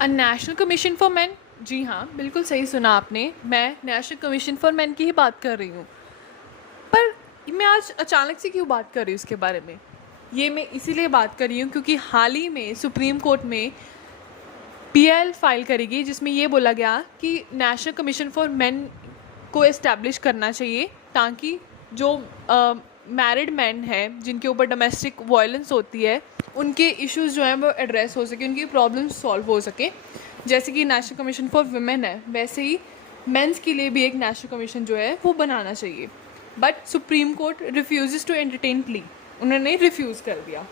A national commission for man. जी हाँ, बिल्कुल सही सुना आपने। मैं नेशनल कमीशन फॉर मैन की ही बात कर रही हूँ। पर मैं आज अचानक से क्यों बात कर रही हूँ इसके बारे में? ये मैं इसीलिए बात कर रही हूँ क्योंकि हाल ही में सुप्रीम कोर्ट में पीएल फाइल करी गई, जिसमें ये बोला गया कि नेशनल कमीशन फॉर मेन को इस्टेब्लिश करना चाहिए ताकि जो मैरिड मैन हैं जिनके ऊपर डोमेस्टिक वायलेंस होती है, उनके इश्यूज़ जो हैं वो एड्रेस हो सके, उनकी प्रॉब्लम्स सॉल्व हो सके। जैसे कि नेशनल कमीशन फॉर वुमेन है, वैसे ही मेंस के लिए भी एक नेशनल कमीशन जो है वो बनाना चाहिए। But supreme court refuse to entertain plea, उन्होंने रिफ्यूज़ कर दिया।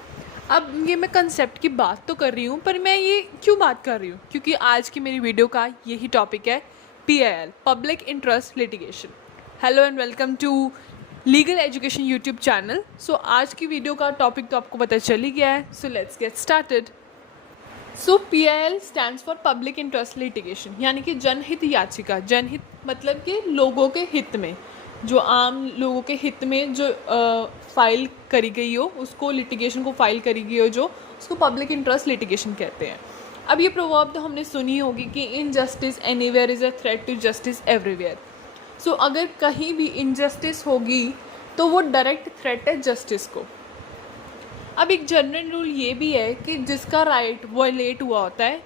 अब ये मैं कंसेप्ट की बात तो कर रही हूँ, पर मैं ये क्यों बात कर रही हूँ? क्योंकि आज की मेरी वीडियो का यही टॉपिक है, PIL, public interest litigation. Hello and welcome to legal education YouTube channel. So आज की वीडियो का टॉपिक तो आपको पता चल ही गया है। So let's get started. So PIL stands for public interest litigation, यानी कि जनहित याचिका। जनहित मतलब कि लोगों के हित में, जो आम लोगों के हित में जो फाइल करी गई हो, उसको लिटिगेशन को फाइल करी गई हो, जो उसको पब्लिक इंटरेस्ट लिटिगेशन कहते हैं। अब ये प्रोवर्ब तो हमने सुनी होगी कि injustice anywhere is a threat to justice everywhere. So अगर कहीं भी इनजस्टिस होगी तो वो डायरेक्ट थ्रेट है जस्टिस को। अब एक जनरल रूल ये भी है कि जिसका राइट वायलेट हुआ होता है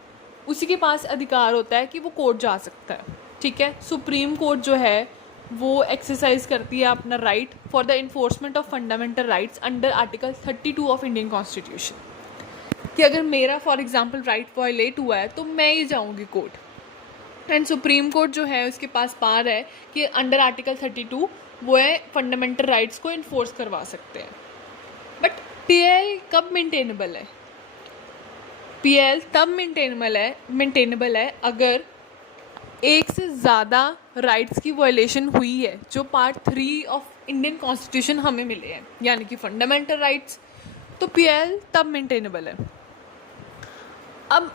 उसी के पास अधिकार होता है कि वो कोर्ट जा सकता है। ठीक है, सुप्रीम कोर्ट जो है वो एक्सरसाइज करती है अपना right for the enforcement of fundamental rights under article 32 of Indian constitution. कि अगर मेरा फॉर एग्जांपल राइट वायलेट हुआ है तो मैं ही जाऊंगी कोर्ट, एंड सुप्रीम कोर्ट जो है उसके पास पावर है कि अंडर आर्टिकल 32 वो है फंडामेंटल राइट्स को इन्फोर्स करवा सकते हैं। बट PIL कब मेंटेनेबल है? PIL तब मेंटेनेबल है अगर एक से ज़्यादा राइट्स की वायलेशन हुई है जो पार्ट 3 ऑफ इंडियन कॉन्स्टिट्यूशन हमें मिले हैं, यानी कि फंडामेंटल राइट्स। तो PIL तब मेंटेनेबल है। अब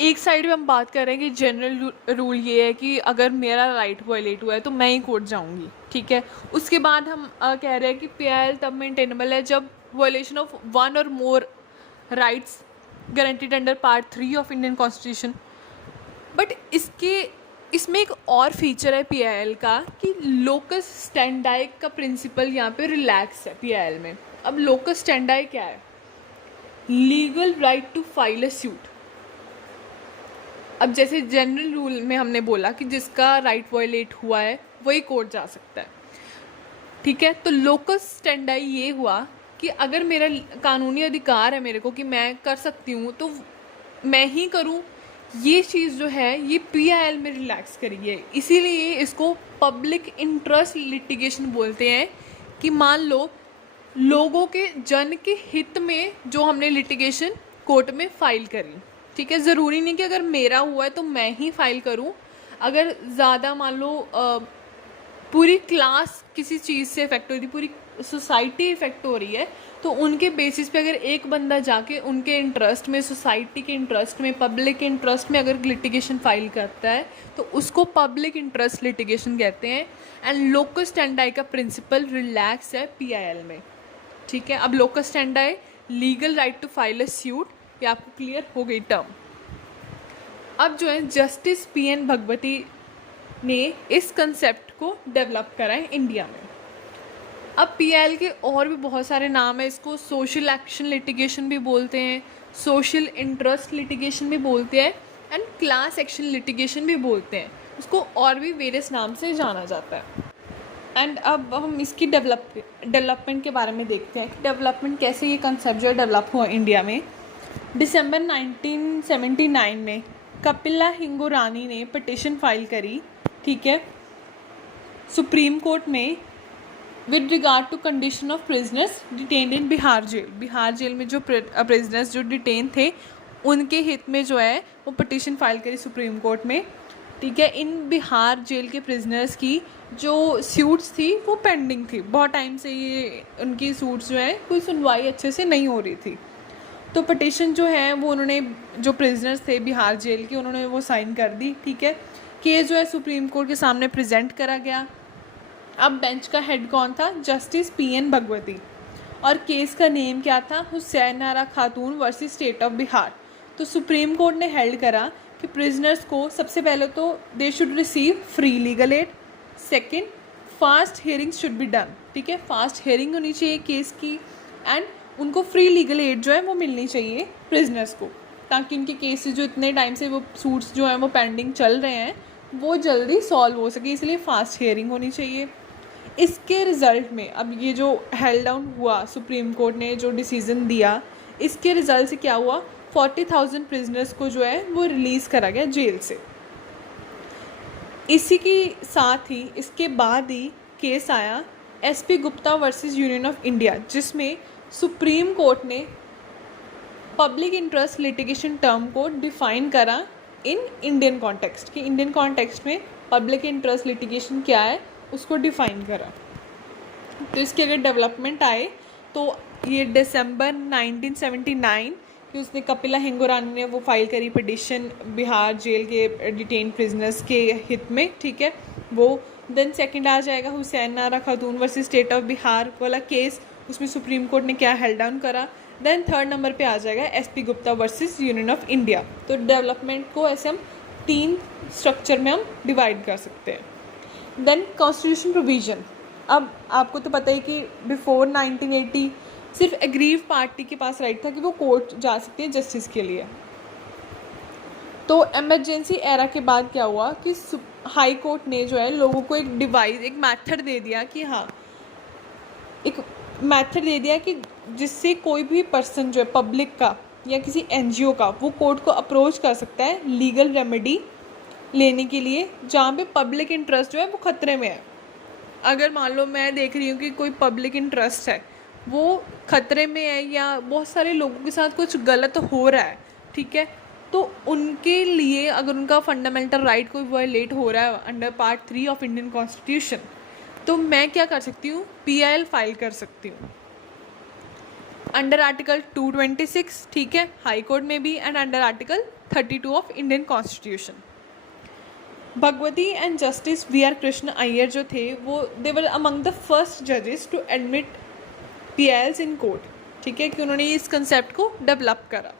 एक साइड पे हम बात कर रहे हैं कि जनरल रूल ये है कि अगर मेरा राइट वायलेट हुआ है तो मैं ही कोर्ट जाऊंगी। ठीक है, उसके बाद हम कह रहे हैं कि PIL तब मेंटेनेबल है जब वायलेशन ऑफ वन और मोर rights guaranteed under part 3 of Indian constitution. But इसमें एक और फीचर है PIL का कि लोकस स्टैंडाई का प्रिंसिपल यहाँ पे रिलैक्स है PIL में। अब लोकस स्टैंडाई क्या है? Legal right to file a suit. अब जैसे जनरल रूल में हमने बोला कि जिसका राइट वायलेट हुआ है वही कोर्ट जा सकता है। ठीक है, तो लोकस स्टैंडाई ये हुआ कि अगर मेरा कानूनी अधिकार है मेरे को कि मैं कर सकती हूँ तो मैं ही करूँ। ये चीज़ जो है ये PIL में रिलैक्स करी है, इसीलिए इसको पब्लिक इंटरेस्ट लिटिगेशन बोलते हैं। कि मान लो लोगों के जन के हित में जो हमने लिटिगेशन कोर्ट में फाइल करी। ठीक है, ज़रूरी नहीं कि अगर मेरा हुआ है तो मैं ही फाइल करूं। अगर ज़्यादा मान लो पूरी क्लास किसी चीज़ से इफ़ेक्ट हो रही है, पूरी सोसाइटी इफ़ेक्ट हो रही है, तो उनके बेसिस पे अगर एक बंदा जाके उनके इंटरेस्ट में, सोसाइटी के इंटरेस्ट में, पब्लिक इंटरेस्ट में अगर लिटिगेशन फाइल करता है तो उसको पब्लिक इंटरेस्ट लिटिगेशन कहते हैं। एंड लोकस स्टैंडाई का प्रिंसिपल रिलैक्स है PIL में। ठीक है, अब locus standi legal right to file a suit, ये आपको क्लियर हो गई टर्म। अब जो है जस्टिस PN भगवती ने इस कंसेप्ट को डेवलप करा है इंडिया में। अब PIL के और भी बहुत सारे नाम हैं। इसको सोशल एक्शन लिटिगेशन भी बोलते हैं, सोशल इंटरेस्ट लिटिगेशन भी बोलते हैं, एंड क्लास एक्शन लिटिगेशन भी बोलते हैं। उसको और भी वेरियस नाम से जाना जाता है। एंड अब हम इसकी डेवलपमेंट के बारे में देखते हैं कि डेवलपमेंट कैसे ये कंसेप्ट जो है डेवलप हुआ इंडिया में। दिसंबर 1979 में कपिला हिंगोरानी ने पिटिशन फाइल करी। ठीक है, सुप्रीम कोर्ट में with regard to condition of prisoners detained in Bihar jail. Bihar jail में जो प्रिजनर्स जो डिटेन थे उनके हित में जो है वो पिटिशन फाइल करी सुप्रीम कोर्ट में। ठीक है, इन बिहार जेल के प्रिजनर्स की जो सूट्स थी वो पेंडिंग थी, बहुत टाइम से ये उनकी सूट्स जो है कोई सुनवाई अच्छे से नहीं हो रही थी। तो पिटिशन जो है वो उन्होंने, जो प्रिजनर्स थे बिहार जेल के, उन्होंने वो साइन कर दी। ठीक है, केस जो है सुप्रीम कोर्ट के सामने प्रेजेंट करा गया। अब बेंच का हेड कौन था? Justice PN Bhagwati. और केस का नेम क्या था? हुसैन आरा खातून वर्सेस स्टेट ऑफ बिहार। तो सुप्रीम कोर्ट ने हेल्ड करा कि प्रिजनर्स को सबसे पहले तो they should receive free legal aid, second fast hearings should be done, ठीक है, फास्ट हियरिंग होनी चाहिए केस की, एंड उनको फ्री लीगल एड जो है वो मिलनी चाहिए प्रिजनर्स को, ताकि उनके केसेस जो इतने टाइम से वो सूट्स जो हैं वो पेंडिंग चल रहे हैं वो जल्दी सॉल्व हो सके, इसलिए फास्ट हियरिंग होनी चाहिए। इसके रिज़ल्ट में अब ये जो हेल्ड डाउन हुआ, सुप्रीम कोर्ट ने जो डिसीज़न दिया, इसके रिज़ल्ट से क्या हुआ, 40,000 प्रिजनर्स को जो है वो रिलीज़ करा गया जेल से। इसी के साथ ही इसके बाद ही केस आया SP Gupta versus union of India, जिसमें सुप्रीम कोर्ट ने पब्लिक इंटरेस्ट लिटिगेशन टर्म को डिफ़ाइन करा इन इंडियन कॉन्टेक्स्ट, कि इंडियन कॉन्टेक्स्ट में पब्लिक इंटरेस्ट लिटिगेशन क्या है उसको डिफ़ाइन करा। तो इसके अगर डेवलपमेंट आए तो ये दिसंबर 1979 कि उसने कपिला हिंगोरानी ने वो फाइल करी पिटिशन बिहार जेल के डिटेन प्रिजनर्स के हित में, ठीक है, वो। देन सेकंड आ जाएगा हुसैन नारा खातून वर्सेस स्टेट ऑफ बिहार वाला केस, उसमें सुप्रीम कोर्ट ने क्या हेल्ड डाउन करा। देन थर्ड नंबर पे आ जाएगा SP Gupta versus union of India. तो डेवलपमेंट को ऐसे हम 3 स्ट्रक्चर में हम डिवाइड कर सकते हैं। देन कॉन्स्टिट्यूशन प्रोविज़न, अब आपको तो पता ही कि बिफोर 1980 सिर्फ एग्रीव पार्टी के पास राइट था कि वो कोर्ट जा सकते हैं जस्टिस के लिए। तो इमरजेंसी एरा के बाद क्या हुआ कि हाई कोर्ट ने जो है लोगों को एक डिवाइस, एक मेथड दे दिया कि हाँ, एक मेथड दे दिया कि जिससे कोई भी पर्सन जो है पब्लिक का या किसी एनजीओ का वो कोर्ट को अप्रोच कर सकता है लीगल रेमेडी लेने के लिए, जहाँ पे पब्लिक इंटरेस्ट जो है वो खतरे में है। अगर मान लो मैं देख रही हूँ कि कोई पब्लिक इंटरेस्ट है वो खतरे में है या बहुत सारे लोगों के साथ कुछ गलत हो रहा है, ठीक है, तो उनके लिए अगर उनका फंडामेंटल राइट कोई वायलेट हो रहा है under part 3 of Indian constitution, तो मैं क्या कर सकती हूँ, PIL फाइल कर सकती हूँ अंडर आर्टिकल 226, ठीक है, हाई कोर्ट में भी, and under article 32 of Indian constitution. Bhagwati and justice VR Krishna Iyer जो थे वो they were among the first जजेस to admit PILs in court, ठीक है, कि उन्होंने इस कंसेप्ट को डेवलप करा।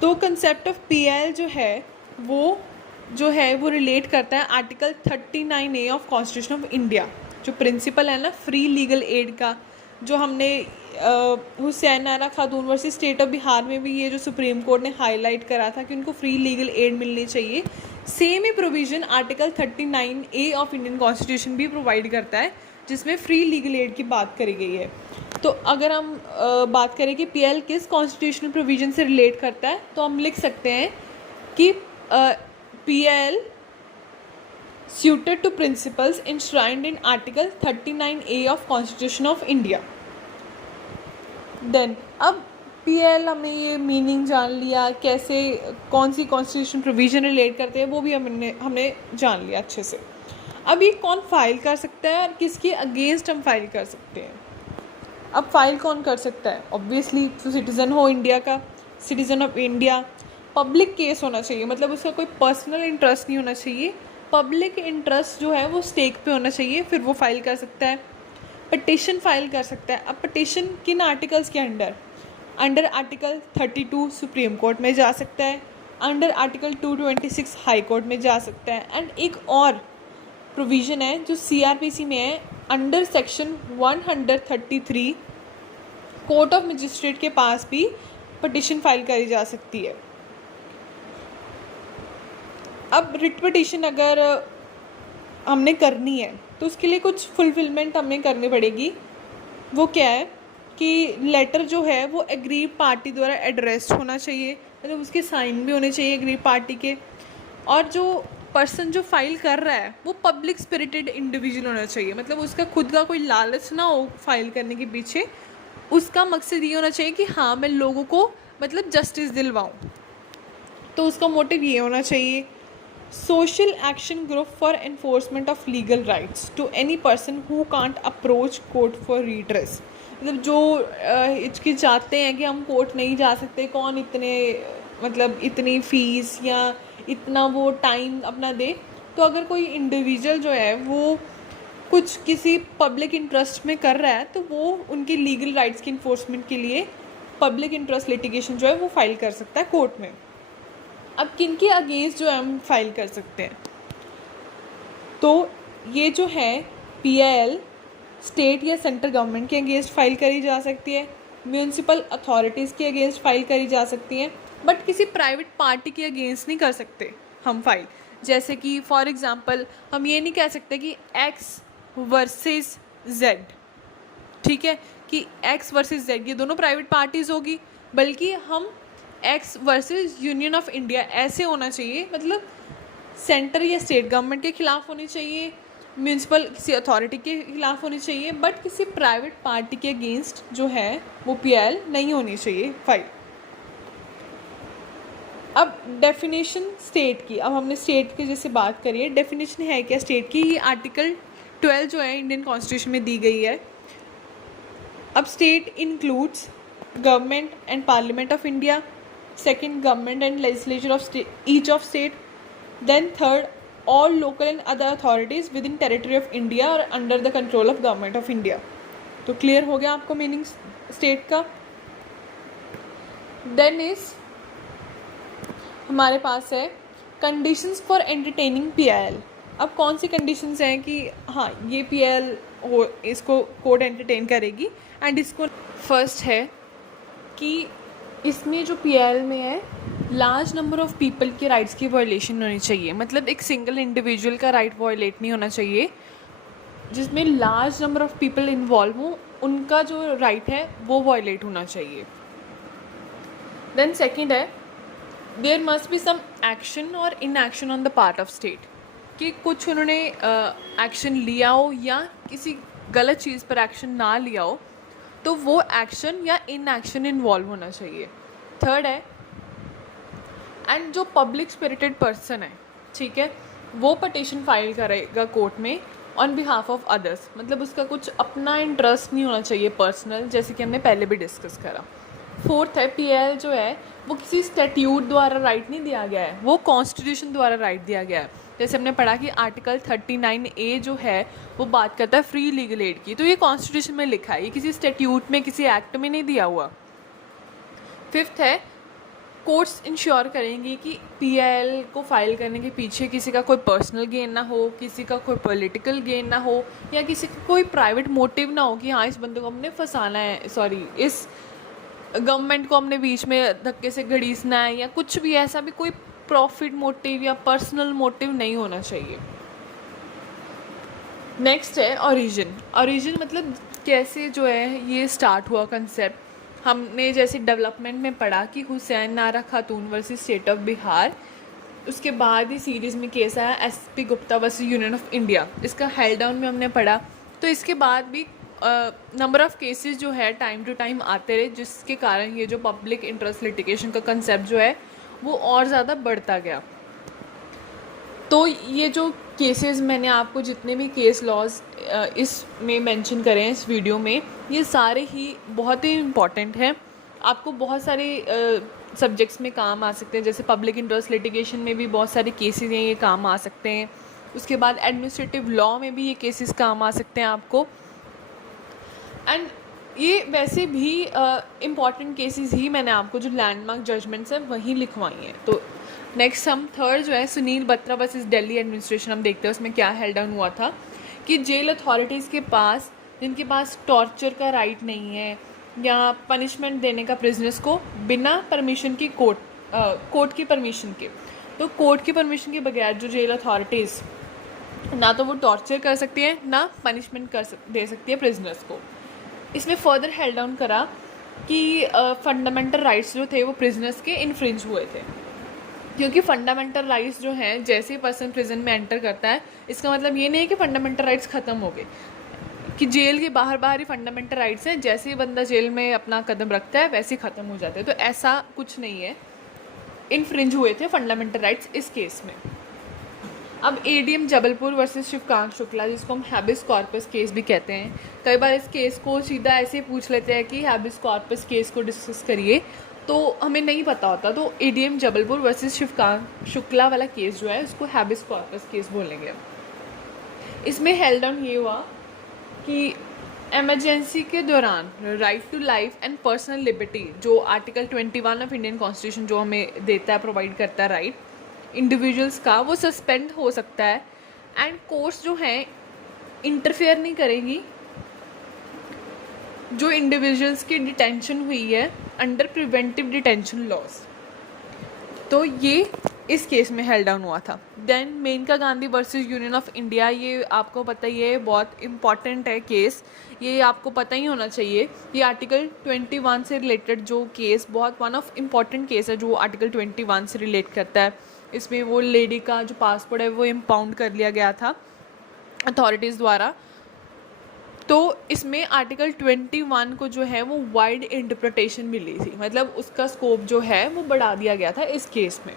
तो कंसेप्ट ऑफ PIL जो है वो रिलेट करता है article 39A of constitution of India, जो प्रिंसिपल है ना फ्री लीगल एड का, जो हमने हुसैन नारा खातून वर्सेस स्टेट ऑफ बिहार में भी ये जो सुप्रीम कोर्ट ने हाईलाइट करा था कि उनको फ्री लीगल एड मिलनी चाहिए, same he provision article 39A of Indian constitution भी प्रोवाइड करता है, जिसमें फ्री लीगल एड की बात करी गई है। तो अगर हम बात करें कि PIL किस कॉन्स्टिट्यूशनल प्रोविज़न से रिलेट करता है, तो हम लिख सकते हैं कि PIL suited to principles enshrined in Article 39A of Constitution of India. Then अब PIL हमने ये मीनिंग जान लिया, कैसे कौन सी कॉन्स्टिट्यूशन प्रोविज़न रिलेट करते हैं वो भी हमने जान लिया अच्छे से। अब ये कौन फाइल कर सकता है और किसके अगेंस्ट हम फाइल कर सकते हैं। अब फाइल कौन कर सकता है, ऑब्वियसली तो सिटीज़न हो इंडिया का, citizen of India. Public case होना चाहिए, मतलब उसका कोई पर्सनल इंटरेस्ट नहीं होना चाहिए, पब्लिक इंटरेस्ट जो है वो स्टेक पे होना चाहिए, फिर वो फाइल कर सकता है। पिटिशन फाइल कर सकता है। अब पिटिशन किन आर्टिकल्स के अंडर आर्टिकल 32 सुप्रीम कोर्ट में जा सकता है, अंडर आर्टिकल 226 हाई कोर्ट में जा सकता है, एंड एक और प्रोविज़न है जो CRPC में है, under section 133 court of magistrate के पास भी पिटिशन फाइल करी जा सकती है। अब रिट पिटिशन अगर हमने करनी है तो उसके लिए कुछ फुलफिलमेंट हमें करनी पड़ेगी। वो क्या है कि लेटर जो है वो एग्रीव पार्टी द्वारा एड्रेस होना चाहिए, मतलब उसके साइन भी होने चाहिए एग्रीव पार्टी के, और जो पर्सन जो फाइल कर रहा है वो पब्लिक स्पिरिटेड इंडिविजुअल होना चाहिए, मतलब उसका खुद का कोई लालच ना हो फाइल करने के पीछे, उसका मकसद ये होना चाहिए कि हाँ मैं लोगों को मतलब जस्टिस दिलवाऊँ, तो उसका मोटिव ये होना चाहिए। Social action group for enforcement of legal rights to any person who can't approach court for redress, मतलब जो हिचकिचाते हैं कि हम कोर्ट नहीं जा सकते, कौन इतनी फ़ीस या इतना वो टाइम अपना दे, तो अगर कोई इंडिविजुअल जो है वो कुछ किसी पब्लिक इंटरेस्ट में कर रहा है तो वो उनकी लीगल राइट्स की इन्फोर्समेंट के लिए पब्लिक इंटरेस्ट लिटिगेशन जो है वो फाइल कर सकता है कोर्ट में। अब किन के अगेंस्ट जो है हम फाइल कर सकते हैं, तो ये जो है PIL स्टेट या सेंट्रल गवर्नमेंट के अगेंस्ट फाइल करी जा सकती है, म्यूनसिपल अथॉरिटीज़ के अगेंस्ट फाइल करी जा सकती हैं, बट किसी प्राइवेट पार्टी के अगेंस्ट नहीं कर सकते हम फाइल। जैसे कि फॉर एग्जांपल हम ये नहीं कह सकते कि X वर्सेस Z, ठीक है, कि X वर्सेस Z ये दोनों प्राइवेट पार्टीज़ होगी, बल्कि हम X versus union of India ऐसे होना चाहिए, मतलब सेंटर या स्टेट गवर्नमेंट के खिलाफ होनी चाहिए, म्यूनसिपल किसी अथॉरिटी के खिलाफ होनी चाहिए, बट किसी प्राइवेट पार्टी के अगेंस्ट जो है वो PIL नहीं होनी चाहिए फाइल। अब डेफिनेशन स्टेट की, अब हमने स्टेट की जैसे बात करी है, डेफिनेशन है क्या स्टेट की, ये आर्टिकल 12 जो है इंडियन कॉन्स्टिट्यूशन में दी गई है। अब state includes government and parliament of India, second government and legislature of each of state, then third all local and other authorities within territory of India or under the control of government of India। तो clear हो गया आपको meaning state का। Then is हमारे पास है conditions for entertaining PIL। अब कौन सी conditions हैं कि हाँ ये PIL हो, इसको कोर्ट एंटरटेन करेगी, एंड इसको फर्स्ट है कि इसमें जो PIL में है लार्ज नंबर ऑफ़ पीपल के राइट्स की वायलेशन होनी चाहिए, मतलब एक सिंगल इंडिविजुअल का राइट वायलेट नहीं होना चाहिए, जिसमें large number of people involve हों, उनका जो राइट है वो वायलेट होना चाहिए। देन सेकंड है there must be some action और inaction on the part of state, कि कुछ उन्होंने एक्शन लिया हो या किसी गलत चीज़ पर एक्शन ना लिया हो, तो वो एक्शन या इनएक्शन इन्वॉल्व होना चाहिए। थर्ड है एंड जो पब्लिक स्पिरिटेड पर्सन है, ठीक है, वो पटिशन फाइल करेगा कोर्ट में ऑन बिहाफ ऑफ अदर्स, मतलब उसका कुछ अपना इंटरेस्ट नहीं होना चाहिए पर्सनल, जैसे कि हमने पहले भी डिस्कस करा। फोर्थ है PIL जो है वो किसी स्टैट्यूट द्वारा राइट नहीं दिया गया है, वो कॉन्स्टिट्यूशन द्वारा राइट दिया गया है। जैसे हमने पढ़ा कि आर्टिकल 39A जो है वो बात करता है फ्री लीगल एड की, तो ये कॉन्स्टिट्यूशन में लिखा है, ये किसी स्टैट्यूट में किसी एक्ट में नहीं दिया हुआ। फिफ्थ है कोर्ट्स इंश्योर करेंगी कि PIL को फाइल करने के पीछे किसी का कोई पर्सनल गेन ना हो, किसी का कोई पॉलिटिकल गेन ना हो, या किसी का कोई प्राइवेट मोटिव ना हो कि हाँ इस बंदे को हमने फंसाना है, सॉरी इस गवर्नमेंट को हमने बीच में धक्के से घड़ीसना है, या कुछ भी ऐसा भी कोई प्रॉफिट मोटिव या पर्सनल मोटिव नहीं होना चाहिए। नेक्स्ट है ओरिजिन। ओरिजिन मतलब कैसे जो है ये स्टार्ट हुआ कंसेप्ट। हमने जैसे डेवलपमेंट में पढ़ा कि हुसैन नारा खातून वर्सेस स्टेट ऑफ बिहार, उसके बाद ही सीरीज़ में केस आया SP Gupta versus union of India, इसका हेल्ड डाउन में हमने पढ़ा। तो इसके बाद भी नंबर ऑफ़ केसेस जो है टाइम टू टाइम आते रहे, जिसके कारण ये जो पब्लिक इंटरेस्ट लिटिगेशन का कंसेप्ट जो है वो और ज़्यादा बढ़ता गया। तो ये जो केसेस मैंने आपको जितने भी केस लॉज इसमें मेंशन करे हैं इस वीडियो में, ये सारे ही बहुत ही इम्पॉर्टेंट हैं, आपको बहुत सारे सब्जेक्ट्स में काम आ सकते हैं। जैसे पब्लिक इंटरेस्ट लिटिगेशन में भी बहुत सारे केसेस हैं, ये काम आ सकते हैं। उसके बाद एडमिनिस्ट्रेटिव लॉ में भी ये केसेस काम आ सकते हैं आपको, एंड ये वैसे भी इम्पॉर्टेंट केसेस ही मैंने आपको जो लैंडमार्क जजमेंट्स हैं वहीं लिखवाई हैं। तो नेक्स्ट हम थर्ड जो है सुनील बत्रा वर्सेस दिल्ली एडमिनिस्ट्रेशन हम देखते हैं उसमें क्या हेल्ड डाउन हुआ था कि जेल अथॉरिटीज़ के पास, जिनके पास टॉर्चर का राइट नहीं है या पनिशमेंट देने का प्रिजनर्स को बिना परमिशन की कोर्ट की परमिशन के, तो कोर्ट की परमिशन के बगैर जो जेल अथॉरिटीज़ ना तो वो टॉर्चर कर सकती है ना पनिशमेंट दे सकती है प्रिजनर्स को। इसमें फर्दर हेल्ड डाउन करा कि फंडामेंटल राइट्स जो थे वो प्रिजनर्स के इन्फ्रिंज हुए थे, क्योंकि फंडामेंटल राइट्स जो हैं जैसे ही पर्सन प्रिजन में एंटर करता है, इसका मतलब ये नहीं है कि फंडामेंटल राइट्स ख़त्म हो गए, कि जेल के बाहर बाहर ही फंडामेंटल राइट्स हैं, जैसे ही बंदा जेल में अपना कदम रखता है वैसे ही ख़त्म हो जाते हैं। तो ऐसा कुछ नहीं है, इन्फ्रिंज हुए थे फंडामेंटल राइट्स इस केस में। अब ADM जबलपुर वर्सेस शिवकांत शुक्ला, जिसको हम हैबिस कॉर्पस केस भी कहते हैं, कई बार इस केस को सीधा ऐसे पूछ लेते हैं कि हैबिस कॉर्पस केस को डिस्कस करिए, तो हमें नहीं पता होता। तो ADM जबलपुर वर्सेस शिवकांत शुक्ला वाला केस जो है उसको हैबिस कॉर्पस केस बोलेंगे। इसमें हेल्ड डाउन ये हुआ कि एमरजेंसी के दौरान right to life and personal liberty, जो आर्टिकल 21 ऑफ इंडियन कॉन्स्टिट्यूशन जो हमें देता है, प्रोवाइड करता है राइट इंडिविजुअल्स का, वो सस्पेंड हो सकता है। एंड कोर्ट्स जो हैं इंटरफेयर नहीं करेंगी जो इंडिविजुअल्स की डिटेंशन हुई है अंडर प्रिवेंटिव डिटेंशन लॉज। तो ये इस केस में हेल्ड डाउन हुआ था। Then Maneka Gandhi versus union of India, ये आपको पता ही है, बहुत इम्पॉर्टेंट है केस, ये आपको पता ही होना चाहिए। ये आर्टिकल 21 से रिलेटेड जो केस, बहुत वन ऑफ इम्पॉर्टेंट केस है जो आर्टिकल 21 से रिलेट करता है। इसमें वो लेडी का जो पासपोर्ट है वो इम्पाउंड कर लिया गया था अथॉरिटीज़ द्वारा। तो इसमें आर्टिकल 21 को जो है वो वाइड इंटरप्रिटेशन मिली थी, मतलब उसका स्कोप जो है वो बढ़ा दिया गया था इस केस में।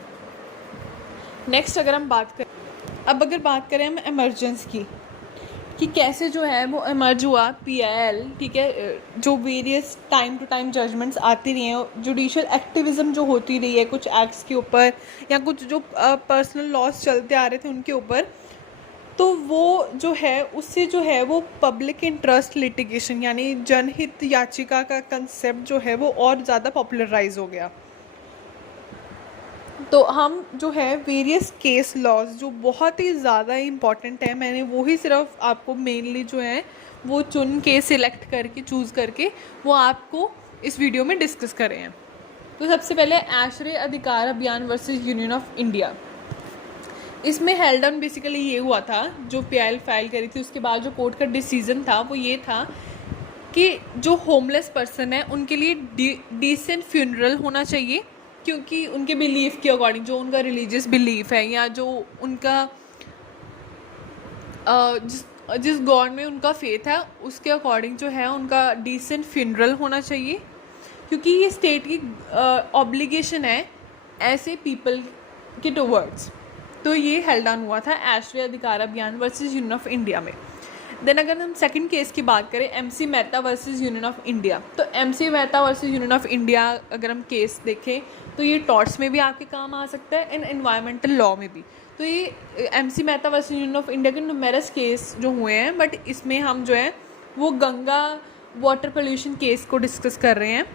नेक्स्ट अगर हम बात करें हम इमरजेंसी की, कि कैसे जो है वो इमर्ज हुआ PIL, ठीक है, जो various time to time judgments आती रही हैं, जुडिशल एक्टिविज़म जो होती रही है कुछ एक्ट्स के ऊपर या कुछ जो पर्सनल लॉज चलते आ रहे थे उनके ऊपर, तो वो जो है उससे जो है वो पब्लिक इंटरेस्ट लिटिगेशन यानी जनहित याचिका का कंसेप्ट जो है वो और ज़्यादा पॉपुलराइज हो गया। तो हम जो है वेरियस केस लॉज जो बहुत ही ज़्यादा इम्पॉर्टेंट है, मैंने वो ही सिर्फ आपको मेनली जो है वो चुन के सिलेक्ट करके चूज़ करके वो आपको इस वीडियो में डिस्कस करें हैं। तो सबसे पहले आश्रय अधिकार अभियान वर्सेस यूनियन ऑफ इंडिया। इसमें हेल्ड डाउन बेसिकली ये हुआ था, जो PIL फाइल करी थी उसके बाद जो कोर्ट का डिसीजन था वो ये था कि जो होमलेस पर्सन है उनके लिए डिसेंट फ्यूनरल होना चाहिए, क्योंकि उनके बिलीफ के अकॉर्डिंग, जो उनका रिलीजियस बिलीफ है या जो उनका जिस गॉड में उनका फेथ है उसके अकॉर्डिंग जो है उनका डिसेंट फ्यूनरल होना चाहिए, क्योंकि ये स्टेट की ऑब्लिगेशन है ऐसे पीपल के टुवर्ड्स। तो ये हेल्ड डाउन हुआ था आश्रय अधिकार अभियान वर्सेस यूनियन ऑफ इंडिया में। देन अगर हम सेकंड केस की बात करें MC Mehta versus union of India, तो MC Mehta versus union of India अगर हम केस देखें तो ये टॉर्ट्स में भी आपके काम आ सकता है एंड एनवायरमेंटल लॉ में भी। तो ये MC Mehta versus union of India के न्यूमेरस केस जो हुए हैं, बट इसमें हम जो है वो गंगा वाटर पोल्यूशन केस को डिस्कस कर रहे हैं।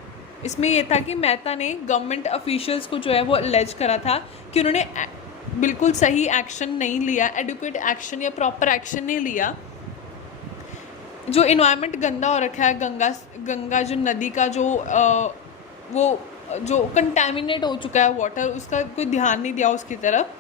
इसमें यह था कि मेहता ने गवर्नमेंट ऑफिशियल्स को जो है वो अलेज करा था कि उन्होंने बिल्कुल सही एक्शन नहीं लिया, एडुकेट एक्शन या प्रॉपर एक्शन नहीं लिया। जो इन्वायरमेंट गंदा हो रखा है, गंगा जो नदी का जो वो जो कंटेमिनेट हो चुका है वाटर, उसका कोई ध्यान नहीं दिया उसकी तरफ,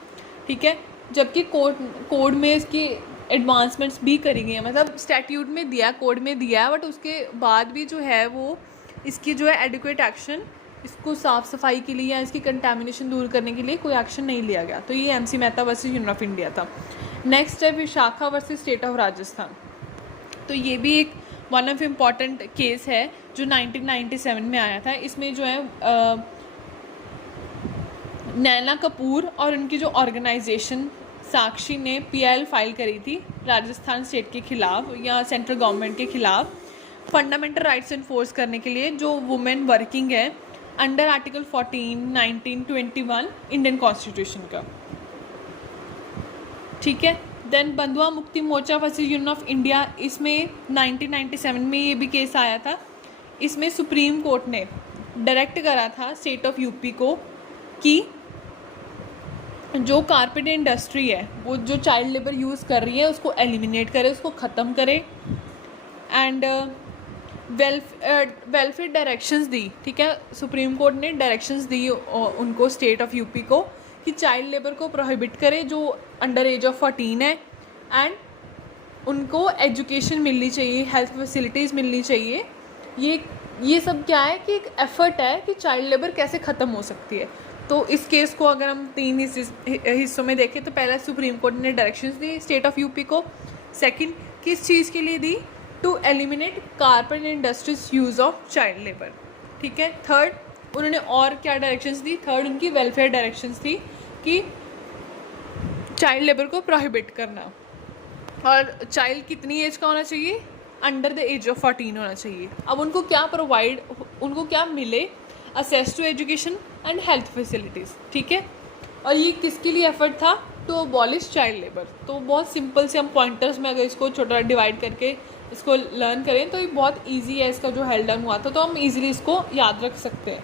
ठीक है। जबकि कोड में इसकी एडवांसमेंट्स भी करी गई हैं, मतलब स्टैट्यूट में दिया, कोड में दिया, बट उसके बाद भी जो है वो इसकी जो है एडुकेट एक्शन, इसको साफ़ सफाई के लिए या इसकी कंटेमिनेशन दूर करने के लिए कोई एक्शन नहीं लिया गया। तो ये MC Mehta versus union of India था। नेक्स्ट है Vishakha versus state of Rajasthan. तो ये भी एक वन ऑफ इम्पॉर्टेंट केस है जो 1997 में आया था। इसमें जो है नैना कपूर और उनकी जो ऑर्गेनाइजेशन साक्षी ने PIL फाइल करी थी राजस्थान स्टेट के खिलाफ या सेंट्रल गवर्नमेंट के खिलाफ, फंडामेंटल राइट्स इन्फोर्स करने के लिए जो वुमेन वर्किंग है अंडर आर्टिकल 14, 19, 21 इंडियन कॉन्स्टिट्यूशन का, ठीक है। देन बंधुआ Mukti Morcha versus union of India, इसमें 1997 में ये भी केस आया था। इसमें सुप्रीम कोर्ट ने डायरेक्ट करा था स्टेट ऑफ UP को कि जो कारपेट इंडस्ट्री है वो जो चाइल्ड लेबर यूज़ कर रही है उसको एलिमिनेट करे, उसको ख़त्म करे। एंड वेलफेयर डायरेक्शंस दी, ठीक है। सुप्रीम कोर्ट ने डायरेक्शंस दी उनको स्टेट ऑफ UP को कि चाइल्ड लेबर को प्रोहिबिट करे जो अंडर एज ऑफ 14 है, एंड उनको एजुकेशन मिलनी चाहिए, हेल्थ फैसिलिटीज़ मिलनी चाहिए। ये सब क्या है कि एक एफर्ट है कि चाइल्ड लेबर कैसे ख़त्म हो सकती है। तो इस केस को अगर हम 3 हिस्सों में देखें तो पहला सुप्रीम कोर्ट ने डायरेक्शंस दी स्टेट ऑफ UP को। सेकंड किस चीज़ के लिए दी? To eliminate carpet industries use of child labour, ठीक है। थर्ड उन्होंने और क्या डायरेक्शंस दी? थर्ड उनकी वेलफेयर डायरेक्शंस थी कि चाइल्ड लेबर को प्रोहिबिट करना, और चाइल्ड कितनी एज का होना चाहिए? अंडर द एज ऑफ 14 होना चाहिए। अब उनको क्या मिले? Access to education and health facilities, ठीक है। और ये किसके लिए एफर्ट था? To abolish child labour. तो बहुत सिंपल से हम पॉइंटर्स में अगर इसको छोटा डिवाइड करके इसको लर्न करें तो ये बहुत इजी है, इसका जो हेल्ड डाउन हुआ था, तो हम इजीली इसको याद रख सकते हैं।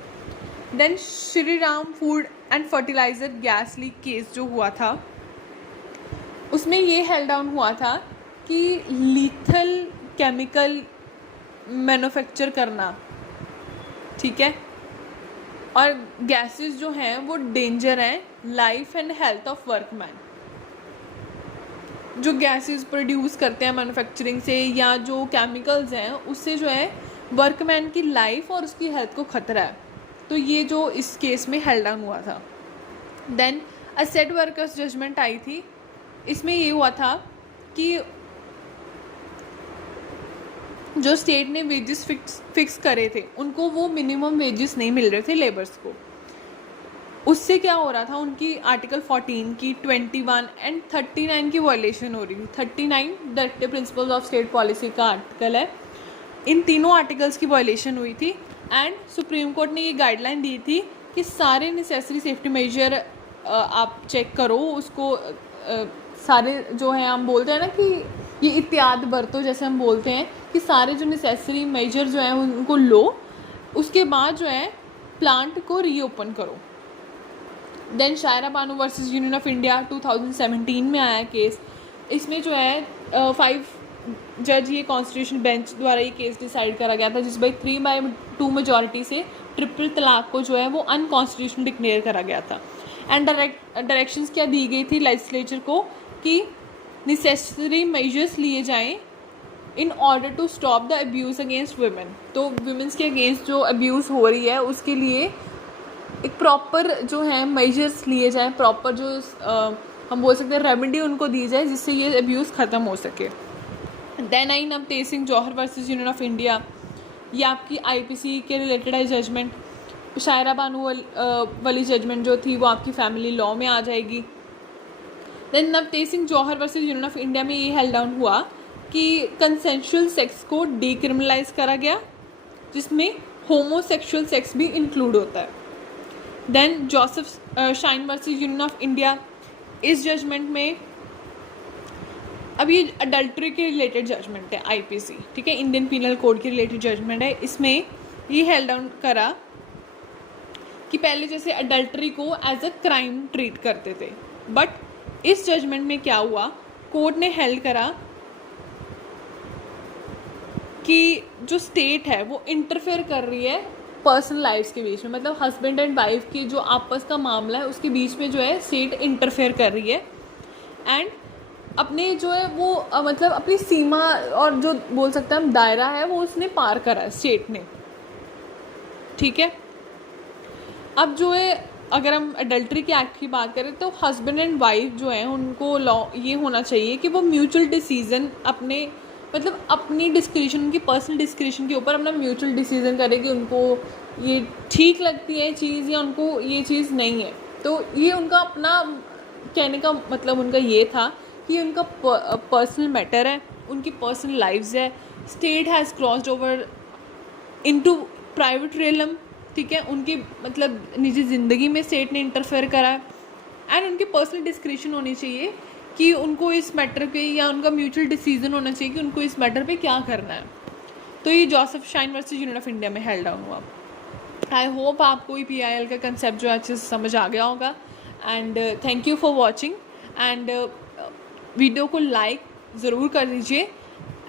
Then Shri Ram food and fertilizer gas leak case जो हुआ था, उसमें ये हेल्ड डाउन हुआ था कि लीथल केमिकल मैन्युफैक्चर करना, ठीक है, और गैसेस जो हैं वो डेंजर हैं life and health of workman. जो गैसेस प्रोड्यूस करते हैं मैन्युफैक्चरिंग से या जो केमिकल्स हैं उससे जो है वर्कमैन की लाइफ और उसकी हेल्थ को खतरा है, तो ये जो इस केस में हेल्ड डाउन हुआ था। देन असेट वर्कर्स जजमेंट आई थी, इसमें ये हुआ था कि जो स्टेट ने वेजेस फिक्स करे थे उनको वो मिनिमम वेजेस नहीं मिल रहे थे लेबर्स को। उससे क्या हो रहा था, उनकी आर्टिकल 14 की 21 एंड 39 की वायलेशन हो रही थी। 39 directive principles of state policy का आर्टिकल है, इन तीनों आर्टिकल्स की वायलेशन हुई थी एंड सुप्रीम कोर्ट ने ये गाइडलाइन दी थी कि सारे नेसेसरी सेफ्टी मेजर आप चेक करो, उसको सारे जो है हम बोलते हैं ना कि ये इत्याद बरतो, जैसे हम बोलते हैं कि सारे जो नेसेसरी मेजर जो हैं उनको लो, उसके बाद जो है प्लांट को रीओपन करो। Then Shayara Bano versus union of India 2017 में आया केस, इसमें जो है 5 जज ये कॉन्स्टिट्यूशन बेंच द्वारा ये केस डिसाइड करा गया था, जिस बाई 3/2 मेजॉरिटी से ट्रिपल तलाक को जो है वो अनकॉन्स्टिट्यूशनल डिक्लेयर करा गया था। एंड डायरेक्शंस क्या दी गई थी लेजिस्लेचर को कि नेसेसरी मेजर्स लिए जाएं in order to stop the abuse against women. तो वुमेन्स के अगेंस्ट जो अब्यूज़ हो रही है उसके लिए एक प्रॉपर जो है मेजर्स लिए जाएं, प्रॉपर जो हम बोल सकते हैं रेमेडी उनको दी जाए जिससे ये अब्यूज़ ख़त्म हो सके। Then I Navtej Singh Johar versus union of India, ये आपकी आईपीसी के रिलेटेड है जजमेंट। शायरा बानो वाली जजमेंट जो थी वो आपकी फैमिली लॉ में आ जाएगी। Then Navtej Singh Johar versus union of India में ये हेल्ड डाउन हुआ कि कंसेंशुअल सेक्स को डीक्रिमिनलाइज करा गया, जिसमें होमोसेक्सुअल सेक्स भी इंक्लूड होता है। Then Joseph Shine versus union of India, इस जजमेंट में अब ये अडल्ट्री के रिलेटेड जजमेंट है आईपीसी, ठीक है, इंडियन पीनल कोड के रिलेटेड जजमेंट है। इसमें ये हेल्ड डाउन करा कि पहले जैसे अडल्ट्री को एज अ क्राइम ट्रीट करते थे, बट इस जजमेंट में क्या हुआ, कोर्ट ने हेल्ड करा कि जो स्टेट है वो इंटरफेयर कर रही है पर्सनल लाइफ्स के बीच में, मतलब हस्बैंड एंड वाइफ की जो आपस का मामला है उसके बीच में जो है स्टेट इंटरफेयर कर रही है एंड अपने जो है वो मतलब अपनी सीमा और जो बोल सकते हैं हम दायरा है वो उसने पार करा है स्टेट ने, ठीक है। अब जो है अगर हम अडल्ट्री के एक्ट की बात करें तो हस्बैंड एंड वाइफ जो है उनको लॉ ये होना चाहिए कि वो म्यूचुअल डिसीजन अपने मतलब अपनी डिस्क्रिशन, उनकी पर्सनल डिस्क्रिशन के ऊपर अपना म्यूचुअल डिसीजन करें कि उनको ये ठीक लगती है चीज़ या उनको ये चीज़ नहीं है। तो ये उनका अपना कहने का मतलब उनका ये था कि उनका पर्सनल मैटर है, उनकी पर्सनल लाइव्स है, state has crossed over into private realm, ठीक है, उनकी मतलब निजी ज़िंदगी में स्टेट ने इंटरफेयर करा है एंड उनकी पर्सनल डिस्क्रिशन होनी चाहिए कि उनको इस मैटर पे या उनका म्यूचुअल डिसीजन होना चाहिए कि उनको इस मैटर पे क्या करना है। तो ये Joseph Shine versus union of India में हेल्ड डाउन हुआ। आई होप आपको ये PIL का कंसेप्ट जो है अच्छे से समझ आ गया होगा and thank you for watching and video को लाइक ज़रूर कर दीजिए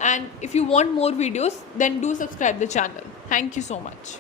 and if you want more videos then do subscribe the channel. Thank you so much.